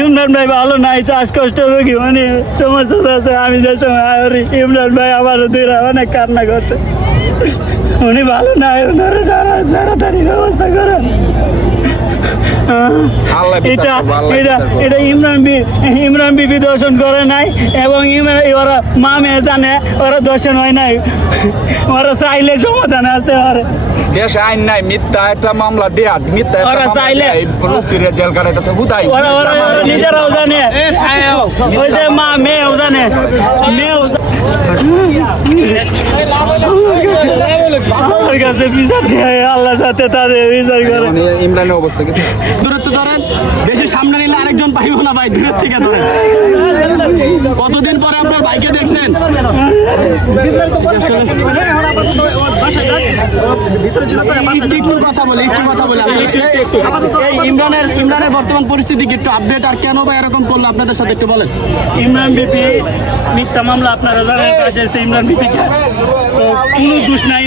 ইমরান ভাই ভালো নাই, শ্বাসকষ্ট রোগী, মানে সমস্যা আছে। আমি যে সময় ইমরান ভাই আমারও দূরে অনেক কান্না করছে। উনি ভালো নাই, ওনারা তাড়াতাড়ি ব্যবস্থা করেন। এটা ইমরান বিবি দর্শন করে নাই, এবং ওরা মা মেয়ে জানে ওরা দর্শন হয় নাই। ওরা চাইলে সমাধানে আসতে পারে। দেশে আইন নাই, মিথ্যা একটা মামলা দেয়া, মিথ্যা ওরা চাইলে জেল কাটাইতেছে হুদাই। ওরা নিজেরাও জানে, ওই যে মা মেয়েও জানে, মেয়েও আমার কাছে বিচার দিয়ে আল্লাহ যাতে তাদের বিচার করে। ইমরানের অবস্থা কি? দূরত্ব ধরেন, বেশি সামনে নিলে আরেকজন পাইব না ভাই, দূরের থেকে ধরেন। কতদিন পরে আপনার ভাইকে দেখছেন? একটু কথা বলি। ইমরানের বর্তমান পরিস্থিতি কি একটু আপডেট, আর কেন বা এরকম করলো আপনাদের সাথে একটু বলেন। ইমরান বিপি মিথ্যা মামলা, আপনারা জানেন পাশে এসে ইমরান বিপিকে, তো কোনো দোষ নাই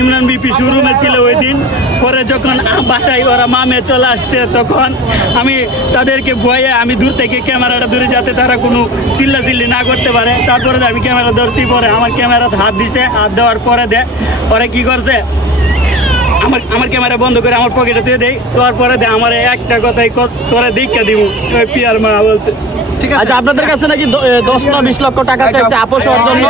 ইমরান বিপি শোরুমে ছিল ওই দিন। পরে যখন বাসায় ওরা মা মেয়ে চলে আসছে, তখন আমি তাদেরকে ভয়ে আমি দূর থেকে ক্যামেরাটা দূরে, যাতে তারা কোনো চিল্লাচিল্লি না করতে পারে। তারপরে আমি ক্যামেরা ধরতে, পরে আমার ক্যামেরাতে হাত দিছে, হাত দেওয়ার পরে ওরা কি করছে, আমার ক্যামেরা বন্ধ করে আমার পকেটে দিয়ে দেয়। দেওয়ার পরে আমার একটা কথাই তোরা দীক্ষা দিব, ওই পিয়ার মা বলছে। আচ্ছা, আপনাদের কাছে নাকি 10 না 20 লক্ষ টাকা চাইছে আপোষ হওয়ার জন্য।